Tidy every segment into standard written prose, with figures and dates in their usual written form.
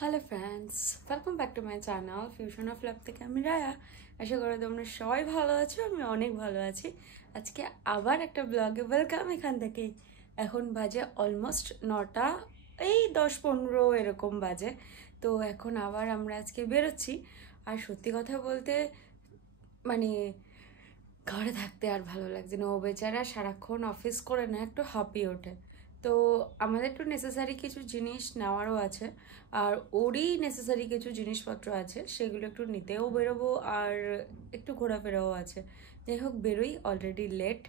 Hello friends, welcome back to my channel fusion of love থেকে আমি রায়া। আশা করি তোমরা সবাই ভালো আছো, আমি অনেক ভালো আছি। আজকে আবার একটা ব্লগে ওয়েলকাম। এখান থেকেই এখন বাজে অলমোস্ট 9টা, এই 10-15 এরকম বাজে। তো এখন আবার আমরা আজকে বেরোচ্ছি। আর সত্যি কথা বলতে মানে ঘরে থাকতে আর ভালো লাগছে না। ও বেচারা সারাক্ষণ অফিস করে না একটু হাঁপিয়ে ওঠে। তো আমাদের একটু নেসেসারি কিছু জিনিস নেওয়ারও আছে, আর ওরই নেসেসারি কিছু জিনিসপত্র আছে, সেগুলো একটু নিতেও বেরোবো আর একটু ঘোরাফেরাও আছে। যাই হোক, বেরোই, অলরেডি লেট,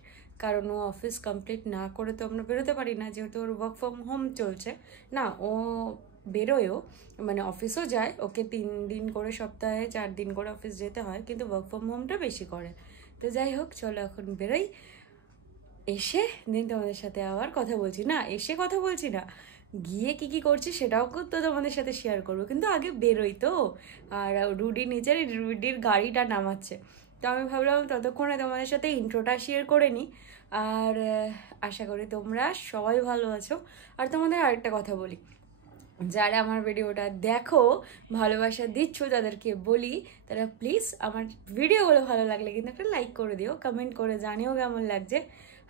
কারণ ও অফিস কমপ্লিট না করে তো আমরা বেরোতে পারি না, যেহেতু ওর ওয়ার্ক ফ্রম হোম চলছে। না, ও বেরোয়ও, মানে অফিসও যায়, ওকে 3 দিন করে সপ্তাহে 4 দিন করে অফিস যেতে হয়, কিন্তু ওয়ার্ক ফ্রম হোমটা বেশি করে। তো যাই হোক, চলো এখন বেরোই। এসে দিন তোমাদের সাথে আবার কথা বলছি, না এসে কথা বলছি না, গিয়ে কি কি করছি সেটাও তো তোমাদের সাথে শেয়ার করবো, কিন্তু আগে বেরোই তো। আর রুডি নিচে, রুডির গাড়িটা নামাচ্ছে, তো আমি ভাবলাম ততক্ষণে তোমাদের সাথে ইন্ট্রোটা শেয়ার করে নিই। আর আশা করি তোমরা সবাই ভালো আছো। আর তোমাদের আরেকটা কথা বলি, যারা আমার ভিডিওটা দেখো, ভালোবাসা দিচ্ছ, তাদেরকে বলি তারা প্লিজ আমার ভিডিওগুলো ভালো লাগলে কিন্তু একটা লাইক করে দিও, কমেন্ট করে জানিও কেমন লাগছে,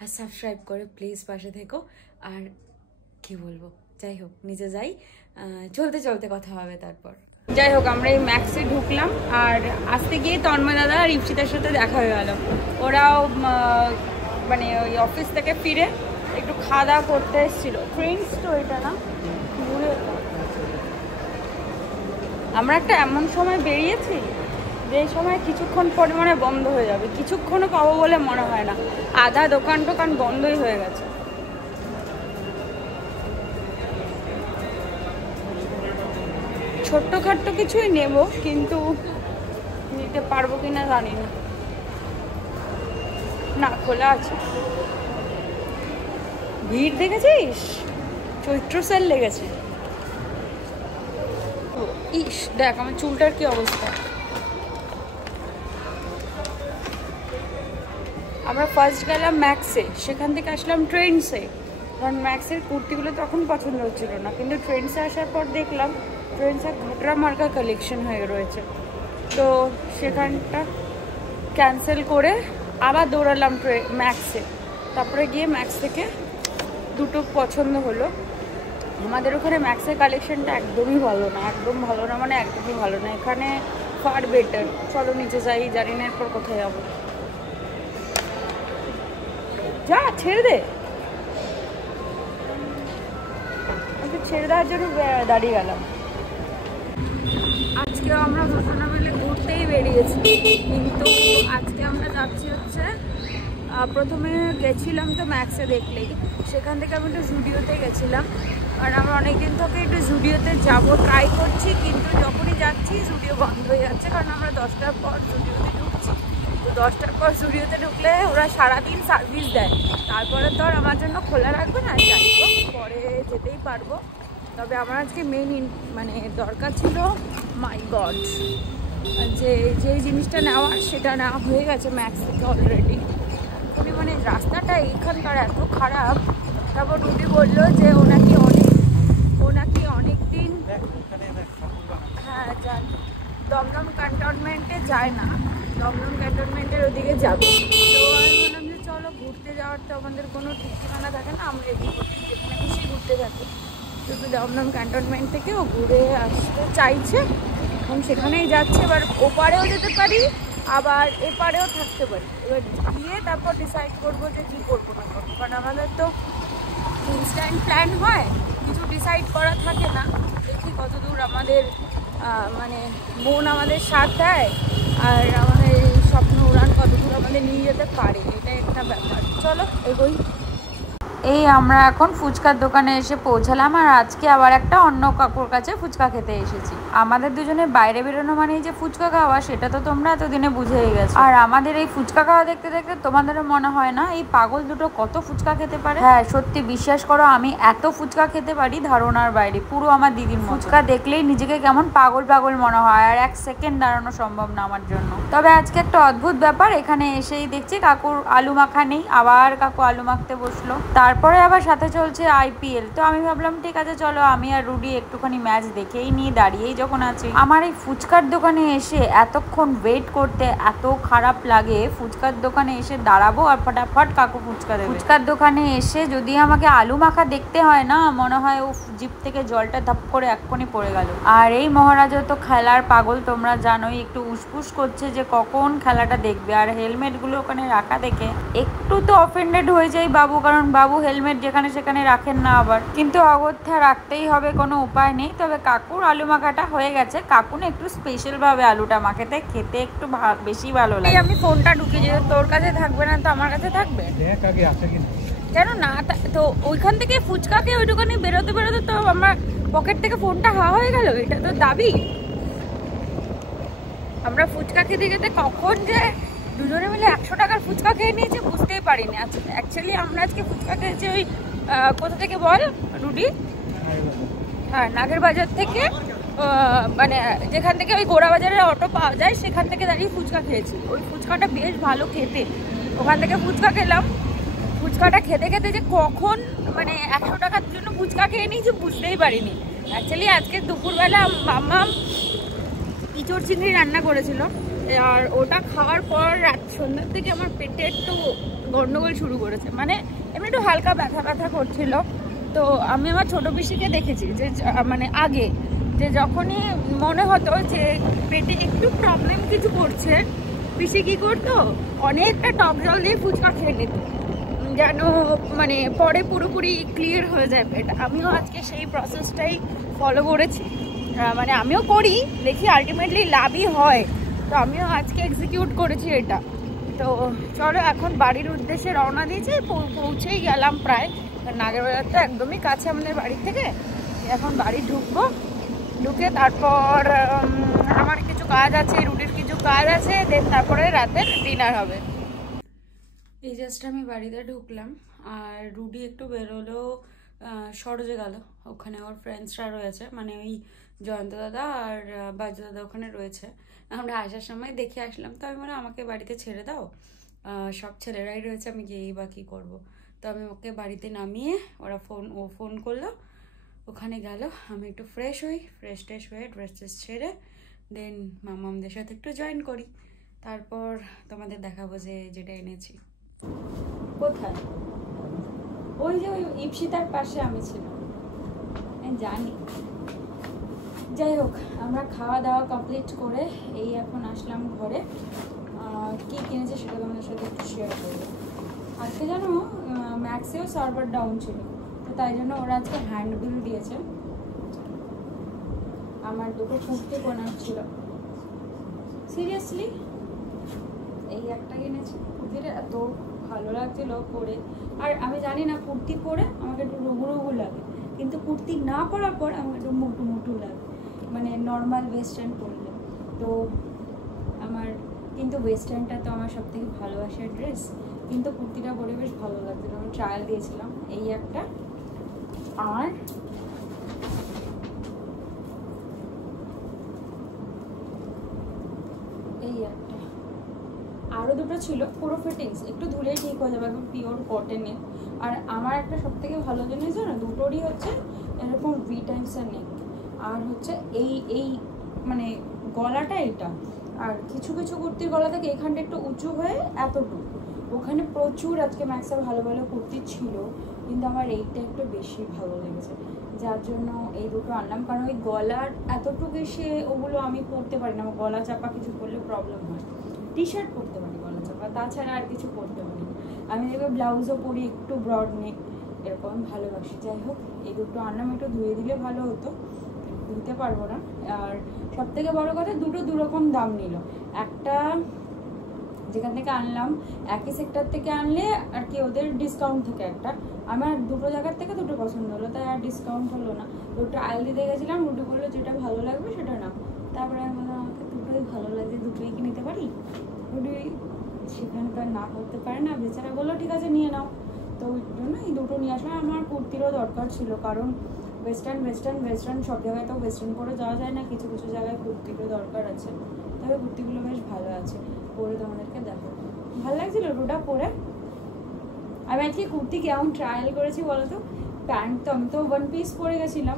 আর সাবস্ক্রাইব করে প্লিজ পাশে থেকো। আর কি বলবো, যাই হোক নিচে যাই, চলতে চলতে কথা হবে তারপর। যাই হোক, আমরা এই ম্যাক্সে ঢুকলাম, আর আসতে গিয়ে তন্ময় দাদা আর ইপসিতার সাথে দেখা হয়ে গেল। ওরাও মানে ওই অফিস থেকে ফিরে একটু খাওয়া দাওয়া করতে এসেছিল। ট্রেন্ডস তো এটা না, আমরা একটা এমন সময় বেরিয়েছি যে সময় কিছুক্ষণ পরে মানে বন্ধ হয়ে যাবে, কিছুক্ষণও পাবো বলে মনে হয় না। আধা দোকান টোকান বন্ধই হয়ে গেছে। ছোট্টখাট্ট কিছুই নেব, কিন্তু নিতে পারবো কিনা জানি না। না, খোলা আছে। ভিড় দেখেছিস? চৈত্র সেল লেগেছে। ইস, দেখ আমার চুলটার কি অবস্থা। আমরা ফার্স্ট গেলাম ম্যাক্সে, সেখান থেকে আসলাম ট্রেন্ডসে, কারণ ম্যাক্সের কুর্তিগুলো তখন পছন্দ হচ্ছিল না, কিন্তু ট্রেন্ডসে আসার পর দেখলাম ট্রেন্ডসে ঘাটরা মার্কা কালেকশন হয়ে রয়েছে। তো সেখানটা ক্যান্সেল করে আবার দৌড়ালাম ম্যাক্সে। তারপরে গিয়ে ম্যাক্স থেকে দুটো পছন্দ হলো। আমাদের ওখানে ম্যাক্সের কালেকশনটা একদমই ভালো না, একদম ভালো না, মানে একদমই ভালো না। এখানে ফার বেটার। চলো নিচে যাই, জানি না এরপর কোথায় যাবো। যা, ছেড়ে দে। আমি ছেড়ে দেওয়ার জন্য দাঁড়িয়ে গেলাম। আজকেও আমরা দুজনে মিলে ঘুরতেই বেরিয়েছি, কিন্তু আজকে আমরা যাচ্ছি হচ্ছে, প্রথমে গেছিলাম তো ম্যাক্সে দেখলেই, সেখান থেকে আমি একটু জুডিওতে গেছিলাম। আর আমরা অনেকদিন থেকে একটু জুডিওতে যাবো ট্রাই করছি, কিন্তু যখনই যাচ্ছি জুডিও বন্ধ হয়ে যাচ্ছে, কারণ আমরা 10টার পর জুডিওতে ঢুকছি। তো 10টার পর জুডিওতে ঢুকলে ওরা সারাদিন সার্ভিস দেয়, তারপরে তো আর আমার জন্য খোলা রাখবে না। যাই হোক, পরে যেতেই পারবো। তবে আমার আজকে মেইন মানে দরকার ছিল মাই গড, যে জিনিসটা নেওয়ার সেটা নেওয়া হয়ে গেছে ম্যাক্স থেকে অলরেডি। উনি মানে রাস্তাটা এইখানকার এত খারাপ। তারপর রুটি বললো যে ও নাকি অনেক দিন, হ্যাঁ যান, দমদম ক্যান্টনমেন্টে যায় না, দমদম ক্যান্টনমেন্টের ওদিকে যাবে। তো আমি বললাম যে চলো, ঘুরতে যাওয়ার তো আমাদের কোনো ঠিক ঠিকানা থাকে না, আমরা এদিক ওদিক যেখানে খুশি ঘুরতে থাকি। শুধু দমদম ক্যান্টনমেন্ট থেকে ও ঘুরে আসতে চাইছে, এবং সেখানেই যাচ্ছে। এবার ওপারেও যেতে পারি, আবার এপারেও থাকতে পারি। এবার গিয়ে তারপর ডিসাইড করবো যে কী করবো না করবো, কারণ আমাদের তো ইনস্ট্যান্ট প্ল্যান হয়, কিছু ডিসাইড করা থাকে না। দেখি কতদূর আমাদের মানে মন আমাদের সাথ দেয়, আর আমাদের স্বপ্ন উড়ান কতদূর আমাদের নিয়ে যেতে পারে, এটা একটা ব্যাপার। চলো এগোই। এই আমরা এখন ফুচকার দোকানে এসে পৌঁছালাম, আর আজকে আবার একটা অন্য কাকুর কাছে ফুচকা খেতে এসেছি। আমাদের দুজনের বাইরে বেরোনো মানেই যে ফুচকা খাওয়া, সেটা তো তোমরা এতদিনে বুঝেই গেছো। আর আমাদের এই ফুচকা খাওয়া দেখতে দেখতে তোমাদেরও মনে হয় না এই পাগল দুটো কত ফুচকা খেতে পারে? হ্যাঁ সত্যি, বিশ্বাস করো, আমি এত ফুচকা খেতে পারি ধারণার বাইরে, পুরো আমার দিদির মতো। ফুচকা দেখলেই নিজেকে কেমন পাগল পাগল মনে হয়, আর 1 সেকেন্ড দাঁড়ানো সম্ভব না আমার জন্য। তবে আজকে একটা অদ্ভুত ব্যাপার, এখানে এসেই দেখছি কাকুর আলু মাখা নেই, আবার কাকু আলু মাখতে বসলো। তার তারপরে আবার সাথে চলছে IPL। তো আমি ভাবলাম ঠিক আছে চলো আমি আর রুডি একটুখানি ম্যাচ দেখেই নিয়ে দাঁড়িয়েই যখন আছি। আমার এই ফুচকার দোকানে এসে এতক্ষণ ওয়েট করতে এত খারাপ লাগে। ফুচকার দোকানে এসে দাঁড়াবো আর ফটাফট কাকু ফুচকা দেবে। ফুচকার দোকানে এসে যদি আমাকে আলু মাখা দেখতে হয় না, মনে হয় ও জিপ থেকে জলটা ধাপ করে এক্ষুনি পড়ে গেল। আর এই মহারাজও তো খেলার পাগল, তোমরা জানোই, একটু উসপুস করছে যে কখন খেলাটা দেখবে। আর হেলমেটগুলো ওখানে রাখা দেখে একটু তো অফেন্ডেড হয়ে যায় বাবু, কারণ বাবু হেলমেট যেখানে সেখানে রাখেন না আবার, কিন্তু অগত্যা রাখতেই হবে, কোনো উপায় নেই। তবে কাকুর আলু মাখাটা হয়ে গেছে। কাকু না একটু স্পেশাল ভাবে আলুটা মাখে, তাই খেতে একটু বেশি ভালো লাগে। আমি ফোনটা ঢুকিয়ে যে তোর কাছে থাকবে না তো আমার কাছে থাকবে কেন না? তো ওইখান থেকে ফুচকা খেয়ে ওইটুখানি বেরোতে বেরোতে তো আমার পকেট থেকে ফোনটা হাওয়া হয়ে গেল। এটা তো দাবি। আমরা ফুচকা খেতে খেতে কখন যে দুজনে মিলে 100 টাকার ফুচকা খেয়ে নিয়েছি বুঝতেই পারিনি। আচ্ছা অ্যাকচুয়ালি আমরা আজকে ফুচকা খেয়েছি ওই কোথা থেকে বল রুডি? হ্যাঁ, নাগের বাজার থেকে, মানে যেখান থেকে ওই গোড়া বাজারের অটো পাওয়া যায় সেখান থেকে দাঁড়িয়ে ফুচকা খেয়েছি। ওই ফুচকাটা বেশ ভালো খেতে। ওখান থেকে ফুচকা খেলাম। ফুচকাটা খেতে খেতে যে কখন মানে 100 টাকার জন্য ফুচকা খেয়ে নিয়েছি বুঝতেই পারিনি। অ্যাকচুয়ালি আজকে দুপুরবেলা মাম্মা ইঁচড় চিংড়ি রান্না করেছিল, আর ওটা খাওয়ার পর রাত সন্ধ্যার থেকে আমার পেটে একটু গন্ডগোল শুরু করেছে, মানে এমনি একটু হালকা ব্যথা ব্যথা করছিল। তো আমি আমার ছোটো পিসিকে দেখেছি যে মানে আগে যে যখনই মনে হতো যে পেটে একটু প্রবলেম কিছু করছে, পিসি কী করতো, অনেকটা টক জল দিয়ে ফুচকা খেয়ে নিত যেন মানে পরে পুরোপুরি ক্লিয়ার হয়ে যায় পেট। আমিও আজকে সেই প্রসেসটাই ফলো করেছি, মানে আমিও করি, দেখি আলটিমেটলি লাভই হয়। তো আমিও আজকে এক্সিকিউট করেছি এটা। তো চলো এখন বাড়ির উদ্দেশ্যে রওনা দিয়েছি, পৌঁছেই গেলাম প্রায়। নাগের বাজার তো একদমই কাছে আমাদের বাড়ি থেকে। এখন বাড়ি ঢুকবো, ঢুকে তারপর আমার কিছু কাজ আছে, রুটির কিছু কাজ আছে, দেন তারপরে রাতের ডিনার হবে। এই জাস্ট আমি বাড়িতে ঢুকলাম, আর রুডি একটু বেরোলো, সরোজে গেল, ওখানে ওর ফ্রেন্ডসরা রয়েছে, মানে ওই জয়ন্ত দাদা আর বাজু দাদা ওখানে রয়েছে। আমরা আসার সময় দেখে আসলাম, তো আমি মানে আমাকে বাড়িতে ছেড়ে দাও, সব ছেলেরাই রয়েছে, আমি গিয়েই বা কী করবো। তো আমি ওকে বাড়িতে নামিয়ে ও ফোন করলো, ওখানে গেল। আমি একটু ফ্রেশ হই, ফ্রেশ ট্রেশ হয়ে ড্রেস ট্রেস ছেড়ে দেন মামামদের সাথে একটু জয়েন করি, তারপর তোমাদের দেখাবো যে যেটা এনেছি। কোথায়? ওই যে ওই ইপসিতার পাশে আমি ছিলাম, জানি। যাই হোক, আমরা খাওয়া দাওয়া কমপ্লিট করে এই এখন আসলাম ঘরে। কী কিনেছে সেটা তোমাদের সাথে একটু শেয়ার করবো। আজকে জানো ম্যাক্সেও সার্ভার ডাউন ছিল, তো তাই জন্য ওরা আজকে হ্যান্ড বিল দিয়েছে। আমার দুটো কুর্তি কেনার ছিল, সিরিয়াসলি এই একটা কিনেছি। কুর্তিটা এত ভালো লাগছিল পরে, আর আমি জানি না কুর্তি পরে আমাকে একটু রুগু রুগু লাগে, কিন্তু কুর্তি না পরার পর আমাকে একটু মোটু মোটু লাগে, মানে নর্মাল ওয়েস্টার্ন পরলে। তো আমার কিন্তু ওয়েস্টার্নটা তো আমার সব থেকে ভালোবাসার ড্রেস, কিন্তু কুর্তিটা পরে বেশ ভালো লাগছিল। আমি ট্রায়াল দিয়েছিলাম এই একটা, আর এই একটা, আরও দুটো ছিল পুরো ফিটিংস, একটু ধুলেই ঠিক হয়ে যাবে, একদম পিওর কটনে। আর আমার একটা সব থেকে ভালো জিনিস জানো, দুটোরই হচ্ছে এরকম ভি টাইপসের নেক, আর হচ্ছে এই মানে গলাটা এটা। আর কিছু কিছু কুর্তির গলা থেকে এখানটা একটু উঁচু হয়ে এতটুকু, ওখানে প্রচুর আজকে ম্যাক্সের ভালো ভালো কুর্তি ছিল, কিন্তু আমার এইটা একটু বেশি ভালো লেগেছে, যার জন্য এই দুটো আনলাম। কারণ ওই গলার এতটুকু এসে ওগুলো আমি পরতে পারি না, আমার গলা চাপা কিছু করলে প্রবলেম হয়। টি শার্ট পরতে পারি গলা চাপা, তাছাড়া আর কিছু পরতে পারি। আমি দেখবে ব্লাউজও পরি একটু ব্রড নেক, এরকম ভালোবাসি। যাই হোক, এই দুটো আনলাম, একটু ধুয়ে দিলে ভালো হতো, ধুতে পারবো না। আর সব থেকে বড়ো কথা, দুটো দুরকম দাম নিল। একটা যেখান থেকে আনলাম একই সেক্টর থেকে আনলে আর কি ওদের ডিসকাউন্ট থেকে একটা, আমার দুটো জায়গার থেকে দুটো পছন্দ হলো, তাই আর ডিসকাউন্ট হলো না। দুটো আইল দিতে গেছিলাম, দুটো বললো যেটা ভালো লাগবে সেটা নাও। তারপরে আমি বললাম আমাকে দুটোই ভালো লাগছে, দুটোই কি নিতে পারি? দুটোই সেখানে তো আর না করতে পারে না, বেচারা বললো ঠিক আছে নিয়ে নাও। তো ওই জন্য এই দুটো নিয়ে আসলাম। আমার কুর্তিরও দরকার ছিল, কারণ ওয়েস্টার্ন সব জায়গায় তো ওয়েস্টার্ন পরে যাওয়া যায় না, কিছু কিছু জায়গায় কুর্তিরও দরকার আছে। তবে কুর্তিগুলো বেশ ভালো আছে, পরে তোমাদেরকে দেখো, ভালো লাগছিল দুটা পরে। আমি আজকে কুর্তি কেমন ট্রায়াল করেছি বলো তো। প্যান্ট তো আমি তো ওয়ান পিস পরে গেছিলাম,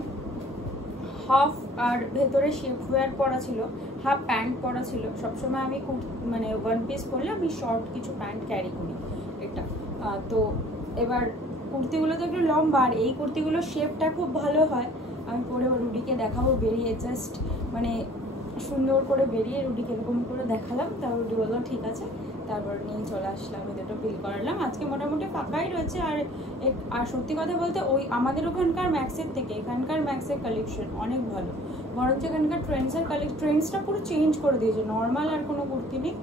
হাফ আর ভেতরে শেপ ওয়্যার পরা ছিল, হাফ প্যান্ট পরা ছিল। সবসময় আমি মানে ওয়ান পিস পরলে আমি শর্ট কিছু প্যান্ট ক্যারি করি এটা। তো এবার কুর্তিগুলো তো একটু লম্বা, আর এই কুর্তিগুলোর শেপটা খুব ভালো হয়। আমি পরে রুডিকে দেখাবো বেরিয়ে, জাস্ট মানে সুন্দর করে বেরিয়ে রুডিকে এরকম করে দেখালাম। তারপর রুডি বললো ঠিক আছে, তারপর নিয়ে চলে আসলাম, এদেরটা বিল করালাম। আজকে মোটামুটি ফাঁকাই রয়েছে। আর সত্যি কথা বলতে ওই আমাদের ওখানকার ম্যাক্সের থেকে এখানকার ম্যাক্সের কালেকশন অনেক ভালো, বরঞ্চ এখানকার ট্রেন্ডসটা পুরো চেঞ্জ করে দিয়েছে। নর্মাল আর কোনো কুর্তি নেই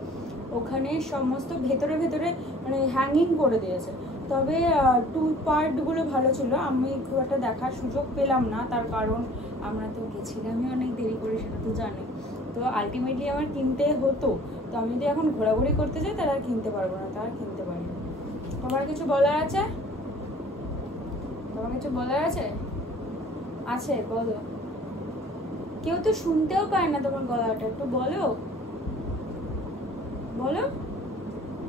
ওখানে, সমস্ত ভেতরে ভেতরে মানে হ্যাঙ্গিং করে দিয়েছে। তবে টু পার্টগুলো ভালো ছিল, আমি খুব একটা দেখার সুযোগ পেলাম না, তার কারণ আমরা তো গেছিলামই অনেক দেরি করে, সেটা তো জানি। তো আলটিমেটলি আমার কিনতে হতো, তো আমি যদি এখন ঘোরাঘুরি করতে যাই তাহলে আর কিনতে পারবো না, তার কিনতে পারি না। তোমার কিছু বলার আছে? তোমার কিছু বলার আছে? আছে, বলো। কেউ তো শুনতেও পায় না তোমার গলাটা, একটু বলো বলো।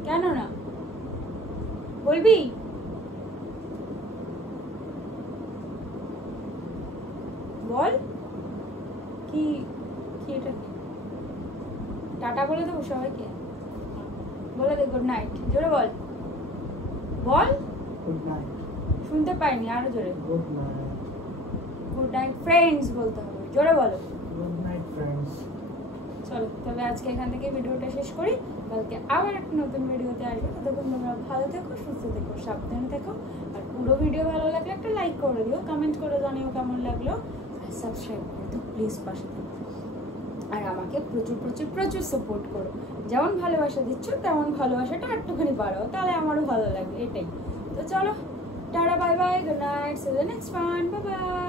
কেন না বলবি? বল কি কি এটা, টাটা বলে দেবো সবাইকে, বলে দে গুড নাইট, জোরে বল, বল গুড নাইট। শুনতে পাইনি, আরো জোরে। Good night. Good night friends বলতে হবে, জোরে বলো। Good night friends. চলো তবে আজকে এখান থেকে ভিডিওটা শেষ করি, কালকে আবার একটা নতুন ভিডিওতে আসবে। ততক্ষণ তোমরা ভালো থেকো, সুস্থ থেকো, সাবধানে থেকো। আর পুরো ভিডিও ভালো লাগলে একটা লাইক করে দিও, কমেন্ট করে জানিও কেমন লাগলো, আর সাবস্ক্রাইব করে তো প্লিজ পাশে থেকো। আর আমাকে প্রচুর প্রচুর প্রচুর সাপোর্ট করো, যেমন ভালোবাসা দিচ্ছ তেমন ভালোবাসাটা একটুখানি বাড়াও, তাহলে আমারও ভালো লাগবে, এটাই। তো চলো, tata, bye bye, good night, see you next one, bye by.